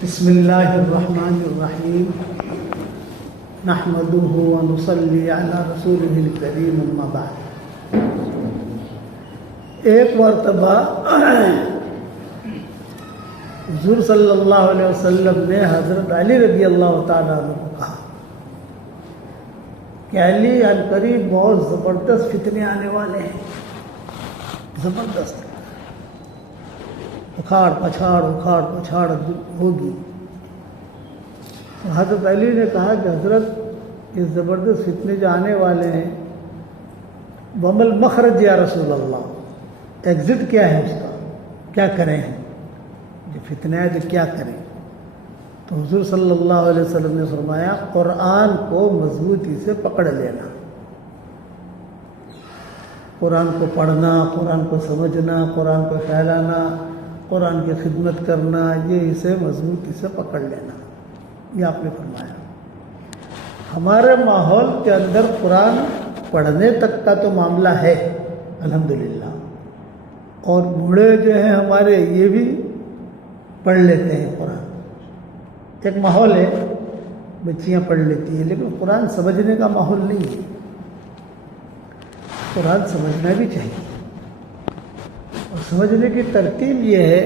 بسم اللہ الرحمن الرحیم نحمده ونصلی علی رسولہ الکریم اما بعد۔ ایک مرتبہ حضور صلی اللہ علیہ وسلم نے حضرت علی رضی اللہ تعالیٰ عنہ کو کہا کہ علی عنقریب بہت زبردست فتنے آنے والے ہیں، زبردست اکھاڑ پچھاڑ ہوگی۔ حضرت علی نے کہا کہ حضرت یہ زبردست فتنے جو آنے والے ہیں، ومل مخرج یا رسول اللہ، ایگزٹ کیا ہے اس کا، کیا کریں جو فتنہ ہے تو کیا کریں؟ تو حضور صلی اللہ علیہ وسلم نے فرمایا قرآن کو مضبوطی سے پکڑ لینا، قرآن کو پڑھنا، قرآن کو سمجھنا، قرآن کو پھیلانا، قرآن کی خدمت کرنا، یہ اسے مضبوطی سے پکڑ لینا، یہ آپ نے فرمایا۔ ہمارے ماحول کے اندر قرآن پڑھنے تک کا تو معاملہ ہے الحمدللہ، اور بوڑھے جو ہیں ہمارے یہ بھی پڑھ لیتے ہیں قرآن، ایک ماحول ہے، بچیاں پڑھ لیتی ہیں، لیکن قرآن سمجھنے کا ماحول نہیں ہے۔ قرآن سمجھنا بھی چاہیے، اور سمجھنے کی ترتیب یہ ہے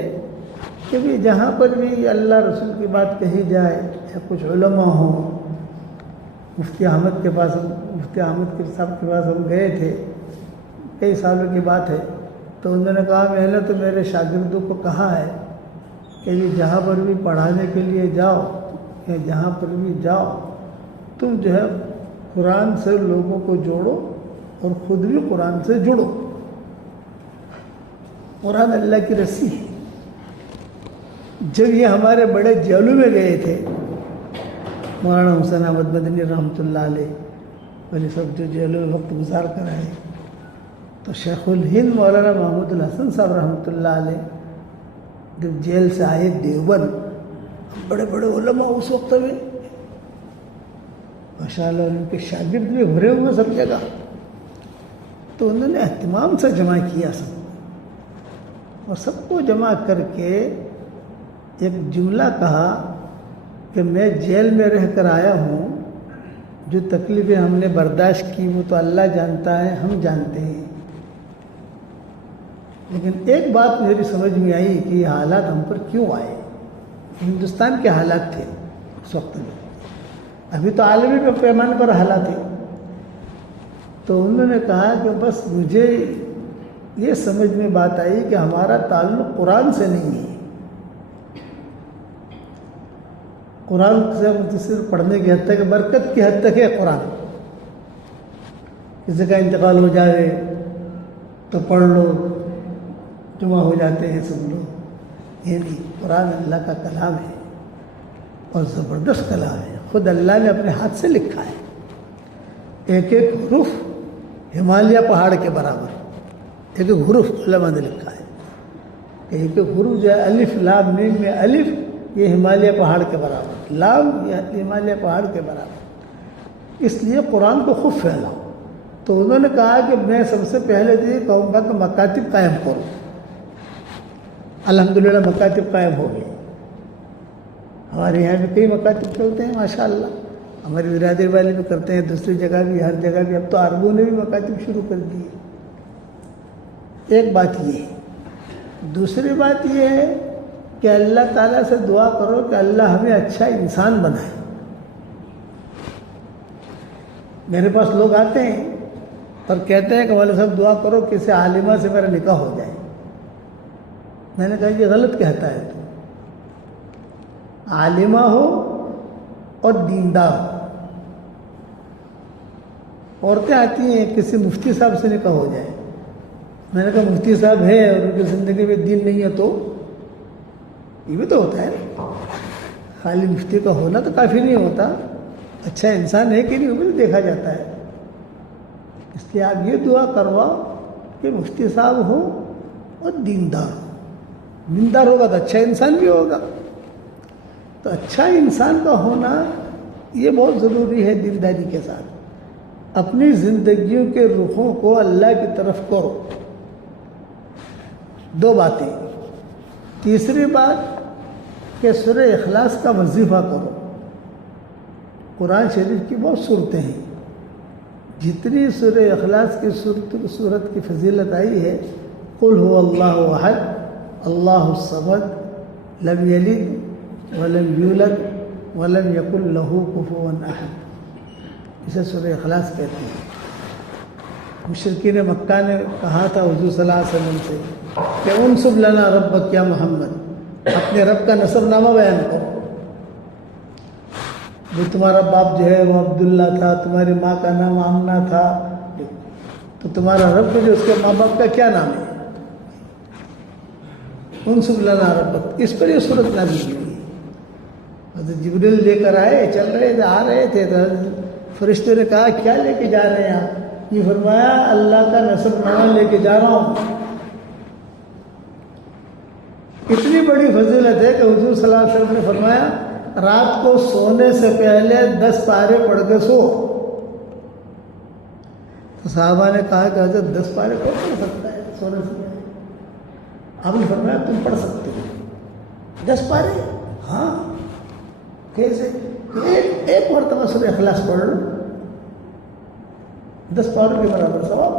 کہ بھی جہاں پر بھی اللہ رسول کی بات کہی جائے، یا کچھ علماء ہوں، مفتی احمد صاحب کے پاس ہم گئے تھے، کئی سالوں کی بات ہے، تو انہوں نے کہا میں نے تو میرے شاگردوں کو کہا ہے کہ جہاں پر بھی پڑھانے کے لیے جاؤ یا جہاں پر بھی جاؤ، تم جو ہے قرآن سے لوگوں کو جوڑو اور خود بھی قرآن سے جڑو۔ قرآن اللہ کی رسی ہے۔ جب یہ ہمارے بڑے جیلوں میں گئے تھے، مولانا حسین احمد مدنی رحمۃ اللہ علیہ، ولی سب جو جیلوں میں وقت گزار کر آئے، تو شیخ الہند مولانا محمود الحسن صاحب رحمۃ اللہ علیہ جب جیل سے آئے دیوبند، بڑے بڑے علماء اس وقت میں ماشاء اللہ ان کے شاگرد بھی بھرے ہوئے سب جگہ، تو انہوں نے اہتمام سے جمع کیا سب، اور سب کو جمع کر کے ایک جملہ کہا کہ میں جیل میں رہ کر آیا ہوں، جو تکلیفیں ہم نے برداشت کی وہ تو اللہ جانتا ہے، ہم جانتے ہیں، لیکن ایک بات میری سمجھ میں آئی کہ یہ حالات ہم پر کیوں آئے۔ ہندوستان کے حالات تھے اس وقت میں، ابھی تو عالمی پیمانے پر حالات ہیں۔ تو انہوں نے کہا کہ بس مجھے یہ سمجھ میں بات آئی کہ ہمارا تعلق قرآن سے نہیں ہے، قرآن سے صرف پڑھنے کی حد تک، برکت کی حد تک ہے قرآن، کسی کا انتقال ہو جائے تو پڑھ لو، جمع ہو جاتے ہیں سب لوگ، یہ نہیں، قرآن اللہ کا کلام ہے اور زبردست کلام ہے، خود اللہ نے اپنے ہاتھ سے لکھا ہے، ایک ایک حرف ہمالیہ پہاڑ کے برابر، ایک ایک حرف علماء نے لکھا ہے کہ ایک ایک حرف جو ہے الف لام میم میں الف یہ ہمالیہ پہاڑ کے برابر، لام یہ ہمالیہ پہاڑ کے برابر، اس لیے قرآن کو خوب پھیلاؤ۔ تو انہوں نے کہا کہ میں سب سے پہلے تو یہ کہوں گا کہ مکاتب قائم کرو۔ الحمدللہ مکاتب قائم ہو گئے، ہمارے یہاں بھی کئی مکاتب چلتے ہیں ماشاء اللہ، ہماری برادری والے بھی کرتے ہیں، دوسری جگہ بھی، ہر جگہ بھی، اب تو عربوں نے بھی مکاتب شروع کر دی ہے۔ ایک بات یہ ہے، دوسری بات یہ ہے کہ اللہ تعالیٰ سے دعا کرو کہ اللہ ہمیں اچھا انسان بنائے۔ میرے پاس لوگ آتے ہیں اور کہتے ہیں کہ مولانا صاحب دعا کرو کسی عالمہ سے میرا نکاح ہو جائے۔ میں نے کہا یہ غلط کہتا ہے، تو عالمہ ہو اور دیندار ہو۔ عورتیں آتی ہیں کسی مفتی صاحب سے نکاح ہو جائے، میں نے کہا مفتی صاحب ہے اور ان کی زندگی میں دین نہیں ہے تو یہ بھی تو ہوتا ہے نا، خالی مفتی کا ہونا تو کافی نہیں ہوتا، اچھا انسان ہے کہ نہیں وہ بھی دیکھا جاتا ہے۔ اس لیے آپ یہ دعا کرواؤ کہ مفتی صاحب ہو اور دیندار ہو، دیندار ہوگا تو اچھا انسان بھی ہوگا، تو اچھا انسان کا ہونا یہ بہت ضروری ہے۔ دینداری کے ساتھ اپنی زندگیوں کے رخوں کو اللہ کی طرف کرو۔ دو باتیں، تیسری بات کہ سورہ اخلاص کا وظیفہ کرو. قرآن شریف کی بہت صورتیں ہیں، جتنی سورہ اخلاص کی صورت کی فضیلت آئی ہے، قل هو اللہ احد اللہ الصمد لم یلد ولم یولد ولم یکن لہ کفوا احد، اسے سورہ اخلاص کہتے ہیں. مشرکین مکہ نے کہا تھا حضور صلی اللہ علیہ وسلم سے کہ انصب لنا ربک یا محمد، اپنے رب کا نسب نامہ بیان کرو. جو تمہارا باپ جو ہے وہ عبداللہ تھا، تمہاری ماں کا نام آمنہ تھا، تو تمہارا رب جو اس کے ماں باپ کا کیا نام ہے؟ انصب لنا ربک. اس پر یہ صورت نازل ہوئی. حضرت جبریل لے کر آئے، چل رہے تھے، آ رہے تھے، تو فرشتوں نے کہا کیا لے کے جا رہے ہیں آپ؟ یہ فرمایا اللہ کا نسب نامہ لے کے جا رہا ہوں. اتنی بڑی فضیلت ہے کہ حضور صلی اللہ علیہ وسلم نے فرمایا رات کو سونے سے پہلے 10 پارے پڑھ کے سو. تو صحابہ نے کہا کہ حضرت 10 پارے کون پڑھ سکتا ہے سونے سے پہلے؟ آپ نے فرمایا تم پڑھ سکتے ہو 10 پارے. ہاں کیسے؟ ایک مرتبہ سورہ اخلاص پڑھ لو، 10 پاروں کے برابر ثواب.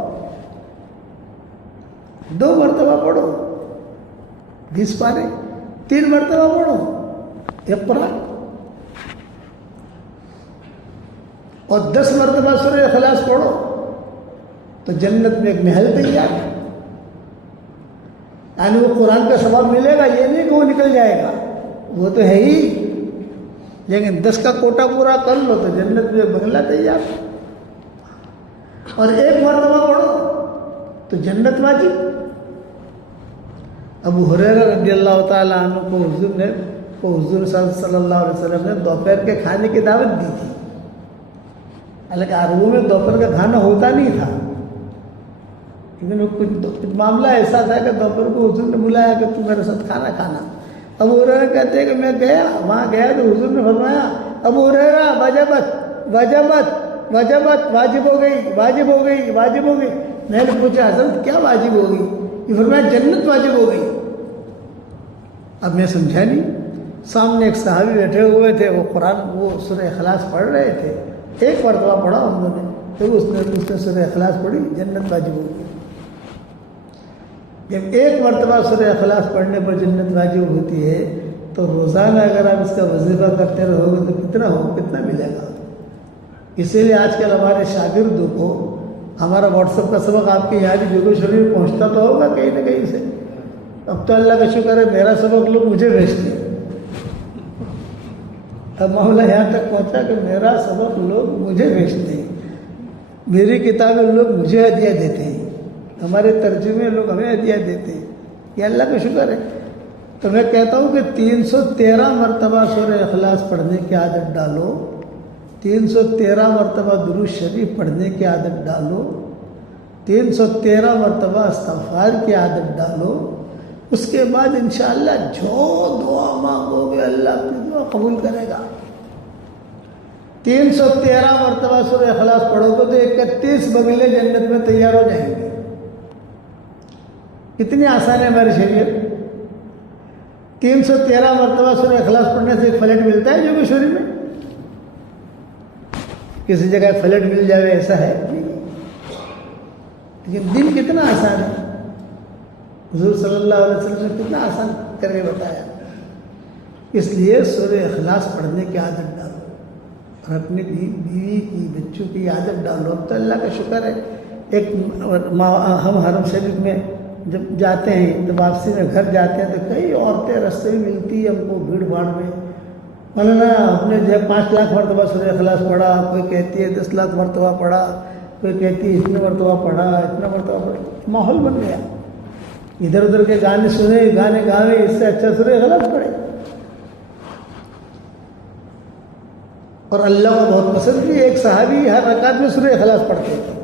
2 مرتبہ پڑھو 20 پارے، 3 مرتبہ پڑھو اقرا، اور 10 مرتبہ سورہ اخلاص پڑھو تو جنت میں ایک محل تیار ہے. یعنی وہ قرآن کا ثواب ملے گا، یہ نہیں کہ وہ نکل جائے گا، وہ تو ہے ہی، لیکن 10 کا کوٹا پورا کر لو تو جنت میں بنگلہ تیار. اور 1 مرتبہ پڑھو تو جنت واجب. ابو ہریرہ رضی اللہ تعالیٰ عنہ کو حضور صلی اللہ علیہ وسلم نے دوپہر کے کھانے کی دعوت دی تھی. حالانکہ عربوں میں دوپہر کا کھانا ہوتا نہیں تھا، لیکن کچھ معاملہ ایسا تھا کہ دوپہر کو حضور نے بلایا کہ تم میرے ساتھ کھانا کھانا. ابو ہریرہ کہتے ہیں کہ میں گیا، وہاں گیا تو حضور نے فرمایا ابو ہریرہ وجبت وجبت وجبت، واجب ہو گئی واجب ہو گئی واجب ہو گئی. میں نے پوچھا حضرت کیا واجب ہو گئی؟ یہ فرمایا جنت واجب ہو گئی. اب میں سمجھا نہیں. سامنے ایک صحابی بیٹھے ہوئے تھے، وہ قرآن وہ سورہ اخلاص پڑھ رہے تھے. 1 مرتبہ پڑھا انہوں نے، پھر اس نے سورہ اخلاص پڑھی، جنت واجب ہو گئی. جب 1 مرتبہ سورہ اخلاص پڑھنے پر جنت واجب ہوتی ہے تو روزانہ اگر آپ اس کا وظیفہ کرتے رہو گے تو کتنا ملے گا. اسی لیے آج کل ہمارے شاگردوں کو ہمارا واٹس ایپ کا سبق آپ کے یہاں بھی جوگو شریف پہنچتا تو ہوگا کہیں نہ کہیں سے. اب تو اللہ کا شکر ہے میرا سبق لوگ مجھے بھیجتے ہیں. اب معاملہ یہاں تک پہنچا کہ میرا سبق لوگ مجھے بھیجتے ہیں، میری کتابیں لوگ مجھے ہدیہ دیتے ہیں، ہمارے ترجمے لوگ ہمیں ہدیہ دیتے ہیں. یہ اللہ کا شکر ہے. تو میں کہتا ہوں کہ 313 مرتبہ سورہ اخلاص پڑھنے کی عادت ڈالو، 313 مرتبہ درود شریف پڑھنے کی عادت ڈالو، 313 مرتبہ استغفار کی عادت ڈالو. اس کے بعد انشاءاللہ جو دعا مانگو گے اللہ کی دعا قبول کرے گا. 313 مرتبہ سورہ اخلاص پڑھو گے تو 31 بنگلے جنت میں تیار ہو جائیں گے. کتنی آسان ہے ہماری شریعت. 313 مرتبہ سورہ اخلاص پڑھنے سے ایک فلیٹ ملتا ہے جوگو شریف میں. کسی جگہ فلیٹ مل جائے ایسا ہے، لیکن دن کتنا آسان ہے. حضور صلی اللہ علیہ وسلم نے کتنا آسان کر کے بتایا. اس لیے سورہ اخلاص پڑھنے کی عادت ڈالو اور اپنی بیوی کی بچوں کی عادت ڈالو. اب تو اللہ کا شکر ہے ہم حرم شریف میں جب جاتے ہیں تو واپسی میں گھر جاتے ہیں تو کئی عورتیں رستے میں ملتی ہیں ہم کو بھیڑ بھاڑ میں. مولانا ہم نے جو 5 لاکھ مرتبہ سورہ اخلاص پڑھا، کوئی کہتی ہے 10 لاکھ مرتبہ پڑھا، کوئی کہتی ہے اتنے مرتبہ پڑھا اتنا مرتبہ پڑھا. ماحول بن گیا. ادھر ادھر کے گانے سنے، گانے گاوے، اس سے اچھا سورہ اخلاص پڑھے. اور اللہ کو بہت پسند بھی. ایک صحابی ہر رکعت میں سورہ اخلاص پڑھتے تھے.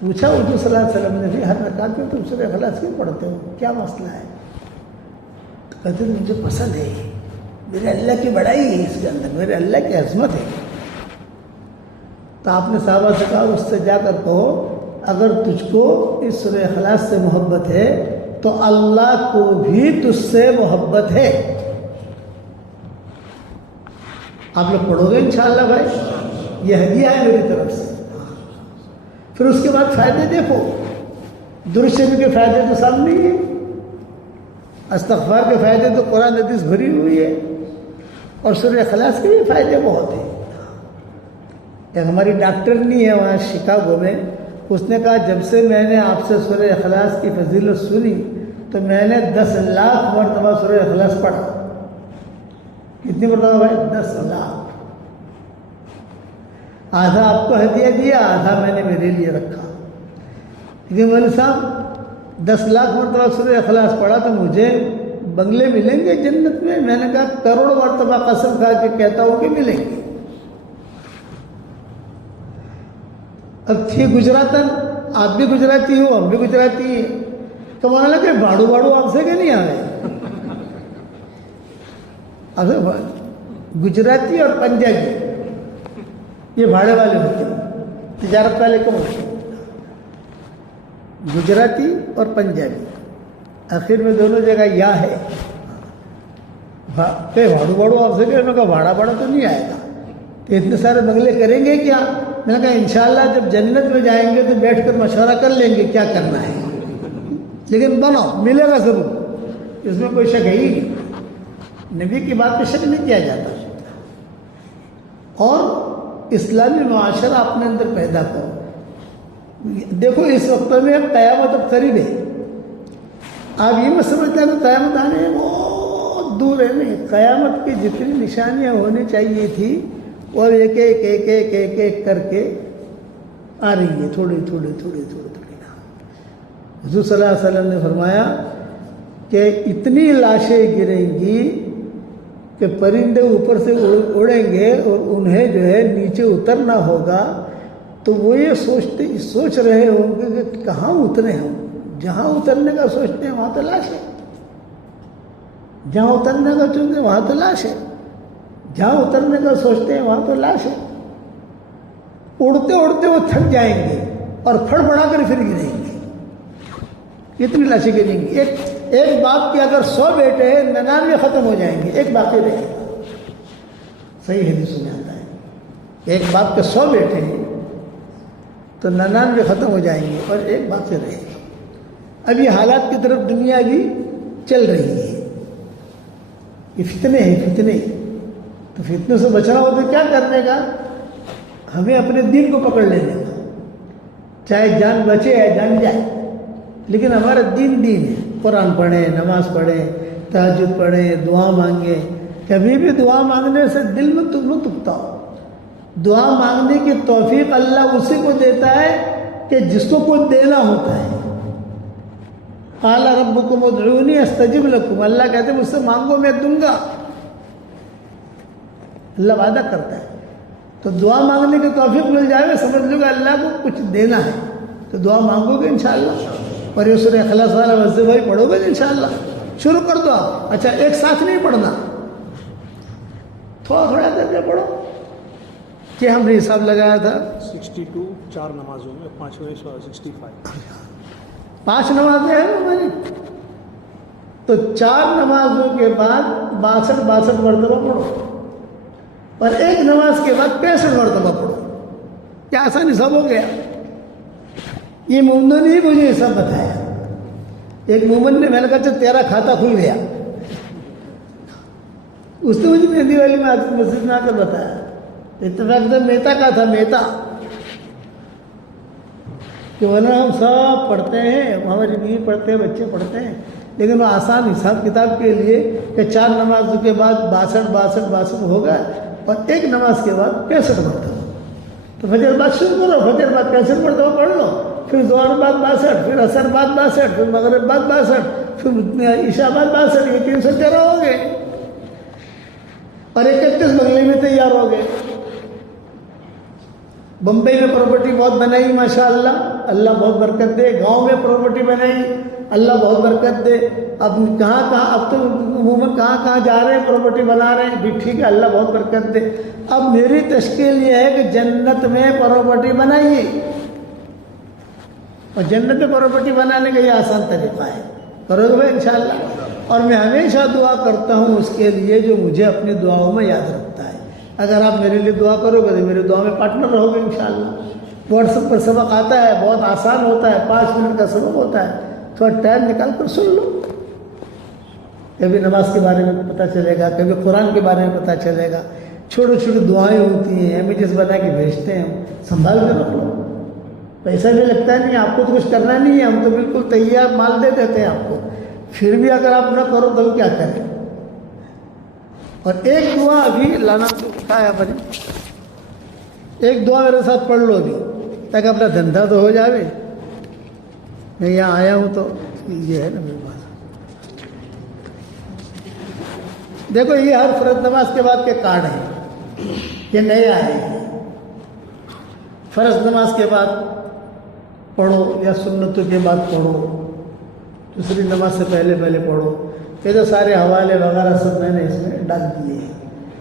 پوچھا حضور صلی اللہ علیہ وسلم نے بھی ہر رکعت میں تم سورہ اخلاص کیوں پڑھتے ہو، کیا مسئلہ ہے؟ تو کہتے ہیں مجھے پسند ہے، میرے اللہ کی بڑائی ہے اس کے اندر، میرے اللہ کی عظمت ہے. تو آپ نے صحابہ سے کہا اس سے جا کر کہو اگر تجھ کو اس سورہ اخلاص سے محبت ہے تو اللہ کو بھی تجھ سے محبت ہے. آپ لوگ پڑھو گے انشاءاللہ بھائی, یہ ہدیہ ہے میری طرف سے. پھر اس کے بعد فائدے دیکھو. درود شریف کے فائدے تو سامنے ہی ہیں, استغفار کے فائدے تو قرآن حدیث بھری ہوئی ہے, اور سورہ اخلاص کے بھی فائدے بہت ہیں. ایک ہماری ڈاکٹرنی ہے وہاں شکاگو میں, اس نے کہا جب سے میں نے آپ سے سورہ اخلاص کی فضیلت سنی تو میں نے 10 لاکھ مرتبہ سورہ اخلاص پڑھا. کتنی مرتبہ بھائی؟ 10 لاکھ. آدھا آپ کو ہدیہ دیا, آدھا میں نے میرے لیے رکھا. لیکن مولوی صاحب 10 لاکھ مرتبہ سورہ اخلاص پڑھا تو مجھے بنگلے ملیں گے جنت میں؟ میں نے کہا کروڑ مرتبہ قسم کھا کے کہتا ہوں کہ ملیں گے. اب تھی گجراتن, آپ بھی گجراتی ہو, ہم بھی گجراتی ہیں, تو وہاں لگے بھاڑو بھاڑو آپ سے کہ نہیں آ گئے. گجراتی اور پنجابی یہ بھاڑے والے ہوتے ہیں, تجارت والے کم ہوتے ہیں. گجراتی اور پنجابی, آخر میں دونوں جگہ یا ہے. کہ بھاڑو بھاڑو آپ سے کہ انہوں کا بھاڑا بھاڑا تو نہیں آئے گا, تو اتنے سارے بنگلے کریں گے کیا؟ میں نے کہا انشاءاللہ جب جنت میں جائیں گے تو بیٹھ کر مشورہ کر لیں گے کیا کرنا ہے, لیکن بناؤ, ملے گا ضرور, اس میں کوئی شک ہے ہی نہیں. نبی کی بات پہ شک نہیں کیا جاتا. اور اسلامی معاشرہ اپنے اندر پیدا کرو. دیکھو اس وقت میں قیامت اب قریب ہے. آپ یہ مت سمجھتے ہیں کہ قیامت آنے بہت دور ہے. نہیں, قیامت کی جتنی نشانیاں ہونی چاہیے تھی اور ایک ایک ایک ایک ایک ایک کر کے آ رہی ہے, تھوڑی تھوڑی تھوڑی تھوڑی تھوڑی. حضور صلی اللہ علیہ وسلم نے فرمایا کہ اتنی لاشیں گریں گی کہ پرندے اوپر سے اڑیں گے اور انہیں جو ہے نیچے اترنا ہوگا, تو وہ یہ سوچ رہے ہوں گے کہ کہاں اترے ہم. جہاں اترنے کا سوچتے ہیں وہاں تو لاش ہے, جہاں اترنے کا سوچتے ہیں وہاں تو لاش ہے, جہاں اترنے کا سوچتے ہیں وہاں تو لاش ہے. اڑتے اڑتے وہ تھک جائیں گے اور پھڑ پڑا کر پھر گریں گے. کتنی لاشیں گریں گی؟ ایک باپ کے اگر 100 بیٹے ہیں 99 ختم ہو جائیں گے, ایک باقی رہے گا. صحیح حدیث میں آتا ہے, ایک باپ کے 100 بیٹے ہیں تو 99 ختم ہو جائیں گے اور ایک باقی رہے گا. اب یہ حالات کی طرف دنیا بھی چل رہی ہے. یہ فتنے ہیں, فتنے. تو فتنوں سے بچنا ہو تو کیا کرنے کا؟ ہمیں اپنے دین کو پکڑ لینے کا, چاہے جان بچے یا جان جائے, لیکن ہمارا دین دین ہے. قرآن پڑھیں, نماز پڑھیں, تہجد پڑھیں, دعا مانگیں. کبھی بھی دعا مانگنے سے دل میں تم مت اکتاؤ. دعا مانگنے کی توفیق اللہ اسی کو دیتا ہے کہ جس کو کچھ دینا ہوتا ہے. قال ربکم ادعونی استجب لکم, اللہ کہتے ہیں مجھ سے مانگو میں دوں گا. اللہ وعدہ کرتا ہے. تو دعا مانگنے کی توفیق مل جائے گا, سمجھ لو کہ اللہ کو کچھ دینا ہے, تو دعا مانگو گے انشاءاللہ. اور یہ سورہ اخلاص والا وضو بھائی پڑھو گے انشاءاللہ. شروع کر دو آپ. اچھا, ایک ساتھ نہیں پڑھنا, تھوڑا تھوڑا کر کے پڑھو. کہ ہم نے حساب لگایا تھا 62 4 نمازوں میں 65. 5 نمازیں ہیں ہماری, تو 4 نمازوں کے بعد 62 مرتبہ پڑھو, اور ایک نماز کے بعد 65 مرتبہ پڑھو. کیا آسان حساب ہو گیا؟ یہ مومن نے ہی مجھے حساب بتایا. ایک مومن نے, میں نے کہا تیرا کھاتا کھل گیا. اس نے مجھے مہندی والی میں مسجد میں آ کر بتایا. اتفاق سے میتا کا تھا, میتا. کہ ورنہ ہم سب پڑھتے ہیں, ہماری بیوی پڑھتے ہیں, بچے پڑھتے ہیں, لیکن وہ آسان حساب کتاب کے لیے کہ 4 نمازوں کے بعد 62 ہوگا اور ایک نماز کے بعد 65 مرتبہ. تو فجر بعد شروع کرو, فجر بعد 65 مرتبہ پڑھ لو, پھر ظہر بعد 62, پھر عصر بعد 62, پھر مغرب بعد 62, پھر عشاء بعد 62, یہ 313 ہو گئے. اور 31 بنگلے میں تیار ہو گئے. بمبئی میں پراپرٹی بہت بنائی ماشاءاللہ, اللہ بہت برکت دے. گاؤں میں پراپرٹی بنائی, اللہ بہت برکت دے. اب کہاں اب تو عموماً کہاں جا رہے ہیں, پراپرٹی بنا رہے ہیں بھی, ٹھیک ہے, اللہ بہت برکت دے. اب میری تشکیل یہ ہے کہ جنت میں پراپرٹی بنائیے, اور جنت میں پراپرٹی بنانے کا یہ آسان طریقہ ہے. کرو گے بھائی انشاءاللہ. اور میں ہمیشہ دعا کرتا ہوں اس کے لیے جو مجھے اپنی دعاؤں میں یاد رکھتا ہے. اگر آپ میرے لیے دعا کرو گے تو میری دعا میں پارٹنر رہو گے انشاءاللہ. واٹس ایپ پر سبق آتا ہے, بہت آسان ہوتا ہے, 5 منٹ کا سبق ہوتا ہے, تھوڑا ٹائم نکال کر سن لو. کبھی نماز کے بارے میں پتہ چلے گا, کبھی قرآن کے بارے میں پتہ چلے گا. چھوٹی چھوٹی دعائیں ہوتی ہیں, امیجز بنا کے بھیجتے ہیں, سنبھال کے رکھ لو. پیسہ بھی لگتا نہیں, آپ کو تو کچھ کرنا نہیں ہے, ہم تو بالکل تیار مال دے دیتے ہیں آپ کو. پھر بھی اگر آپ نہ کرو تو کیا کریں. اور ایک دعا ابھی لانا اٹھایا بھائی, ایک دعا میرے ساتھ پڑھ لو ابھی تاکہ اپنا دھندا تو ہو جائے. میں یہاں آیا ہوں تو یہ ہے نا میرے پاس. دیکھو یہ ہر فرض نماز کے بعد کے کارڈ ہیں, یہ نئے آئے ہیں. فرض نماز کے بعد پڑھو یا سنتوں کے بعد پڑھو, دوسری نماز سے پہلے پڑھو. یہ تو سارے حوالے وغیرہ سب میں نے اس میں ڈال دیے ہیں.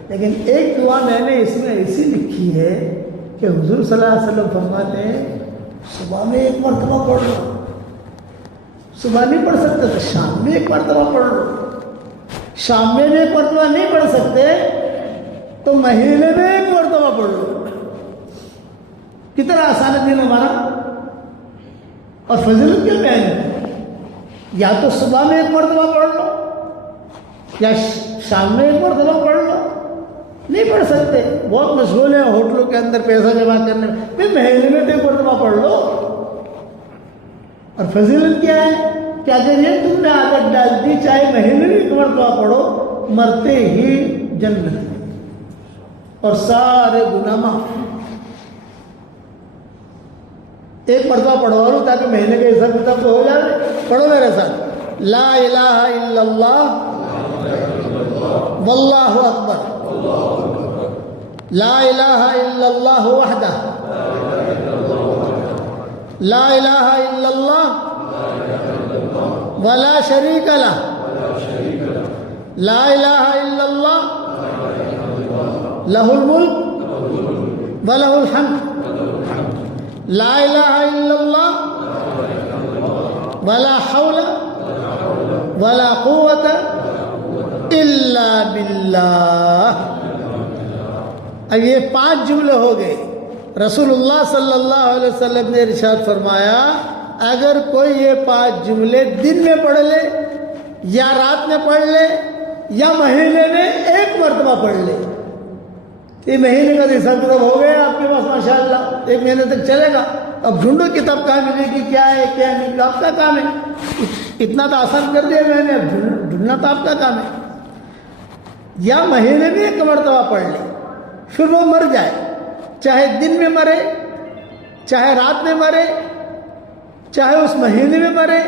لیکن ایک دعا میں نے اس میں ایسی لکھی ہے کہ حضور صلی اللہ علیہ وسلم فرماتے ہیں صبح میں 1 مرتبہ پڑھ لو. صبح نہیں پڑھ سکتے تو شام میں 1 مرتبہ پڑھ لو. شام میں بھی 1 مرتبہ نہیں پڑھ سکتے تو مہینے میں 1 مرتبہ پڑھ لو. کتنا آسان ہے دن ہمارا. اور فضیلت کیا بیان ہے, یا تو صبح میں 1 مرتبہ پڑھ لو یا شام میں 1 مرتبہ پڑھ لو. نہیں پڑھ سکتے, بہت مشغول ہیں ہوٹلوں کے اندر پیسہ جمع کرنے میں, پھر مہینے میں 1 مرتبہ پڑھ لو. اور فضیلت کیا ہے کہ اگر یہ تم نے عادت ڈال دی چاہے مہینے میں 1 مرتبہ پڑھو, مرتے ہی جنت میں اور سارے گناہ معاف. 1 مرتبہ پڑھوا لو تاکہ مہینے کا حساب کتاب تو ہو جائے. پڑھو میرے ساتھ, لا الہ الا اللہ واللہ اکبر, لا الہ الا اللہ وحدہ, لا الہ الا اللہ ولا شریک لہ, لا الہ الا اللہ لہ الملک ولہ الحمد, لا الہ الا اللہ ولا حول ولا قوت الا باللہ. اب یہ 5 جملے ہو گئے. رسول اللہ صلی اللہ علیہ وسلم نے ارشاد فرمایا اگر کوئی یہ 5 جملے دن میں پڑھ لے یا رات میں پڑھ لے یا مہینے میں 1 مرتبہ پڑھ لے, یہ مہینے کا حساب کتاب ہو گیا آپ کے پاس ماشاءاللہ. 1 مہینے تک چلے گا. اب ڈھونڈو کتاب کہاں ملے گی, کیا ہے کیا نہیں, آپ کا کام ہے. اتنا تو آسان کر دیا میں نے, اب ڈھونڈنا تو آپ کا کام ہے. یا مہینے میں 1 مرتبہ پڑھ لے, پھر وہ مر جائے, چاہے دن میں مرے چاہے رات میں مرے چاہے اس مہینے میں مرے,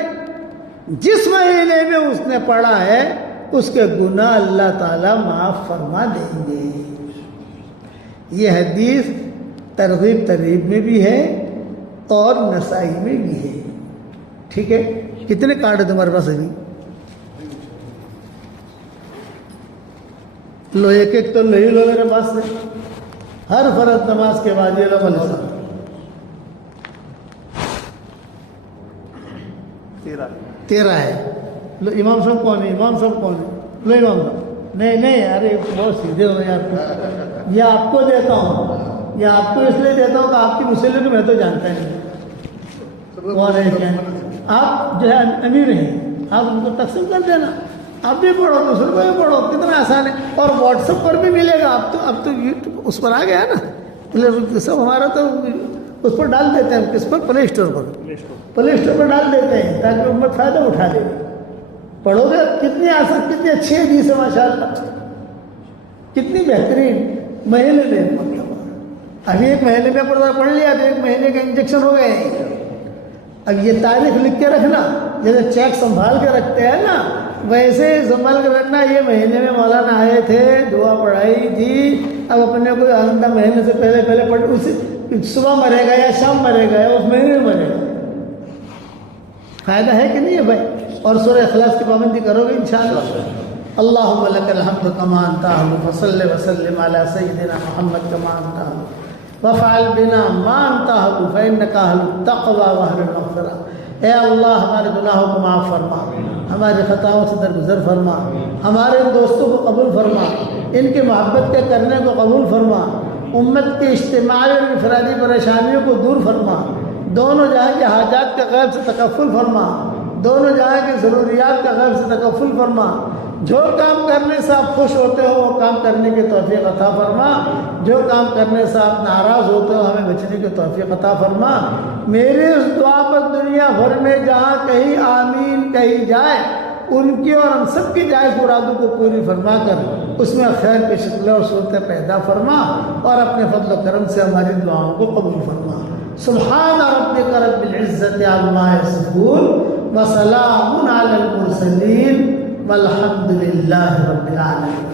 جس مہینے میں اس نے پڑھا ہے اس کے گناہ اللہ تعالیٰ معاف فرما دیں گے. یہ حدیث ترغیب ترغیب میں بھی ہے اور نسائی میں بھی ہے. ٹھیک ہے, کتنے کارڈ ہے تمہارے پاس ابھی؟ لو ایک تو لے لو میرے پاس سے. ہر فرض نماز کے بعد یہ لو ملسا 13 ہے. لو امام صاحب کون ہے, امام صاحب کون ہے, لو امام صاحب. نہیں ارے بہت سیدھے ہو یار, یہ آپ کو دیتا ہوں, یہ آپ کو اس لیے دیتا ہوں کہ آپ کی مسئلے کو میں تو جانتا نہیں کون ہے کیا. آپ جو ہے امیر ہیں, آپ ان کو تقسیم کر دینا, آپ بھی پڑھو دوسرے کو بھی پڑھو, کتنا آسان ہے. اور واٹس ایپ پر بھی ملے گا. اب تو یوٹیوب اس پر آ گیا نا, سب ہمارا تو اس پر ڈال دیتے ہیں. کس پر؟ پلے اسٹور پر. پلے اسٹور پر ڈال دیتے ہیں تاکہ امت فائدہ اٹھا لے. پڑھو گے کتنی آسان, کتنی اچھی حدیث ہے ماشاء اللہ, کتنی بہترین. مہینے میں ابھی 1 مہینے میں پڑھ لیا تو 1 مہینے کا انجیکشن ہو گئے. اب یہ تاریخ لکھ کے رکھنا, جیسے چیک سنبھال کے رکھتے ہیں نا ویسے سنبھال کے رکھنا. یہ مہینے میں مولانا آئے تھے, دعا پڑھائی تھی, اب اپنے کو آئندہ مہینے سے پہلے پڑھ, اسی صبح مرے گا یا شام مرے گا یا اس مہینے میں مرے گا. فائدہ ہے کہ نہیں ہے بھائی. اور سورہ اخلاص کی پابندی کرو گے انشاءاللہ. اللہم لک الحمد کما انت اہل, فصلی وسلم علی سیدنا محمد کما انت اہل, وفعل بنا ما انت اہل, فانک اہل التقوی واہل المغفرہ. اے اللہ ہمارے گناہوں کو معاف فرما, ہماری خطاؤں سے درگزر فرما، ہمارے ان دوستوں کو قبول فرما، ان کی محبت کے کرنے کو قبول فرما، امت کی اجتماعی اور انفرادی پریشانیوں کو دور فرما، دونوں جہاں کے حاجات کا غیب سے تکفل فرما، دونوں جہاں کی ضروریات کا غیب سے تکفل فرما، جو کام کرنے سے آپ خوش ہوتے ہو وہ کام کرنے کی توفیق عطا فرما، جو کام کرنے سے آپ ناراض ہوتے ہو ہمیں بچنے کی توفیق عطا فرما۔ میری اس دعا پر دنیا بھر میں جہاں کہیں آمین کہی جائے ان کی اور ہم سب کی جائز مرادوں کو پوری فرما کر اس میں خیر کی شکلیں اور صورتیں پیدا فرما اور اپنے فضل و کرم سے ہماری دعاؤں کو قبول فرما۔ سبحان ربک رب العزت عما یصفون وسلام علی المرسلین والحمد للہ رب العالمین۔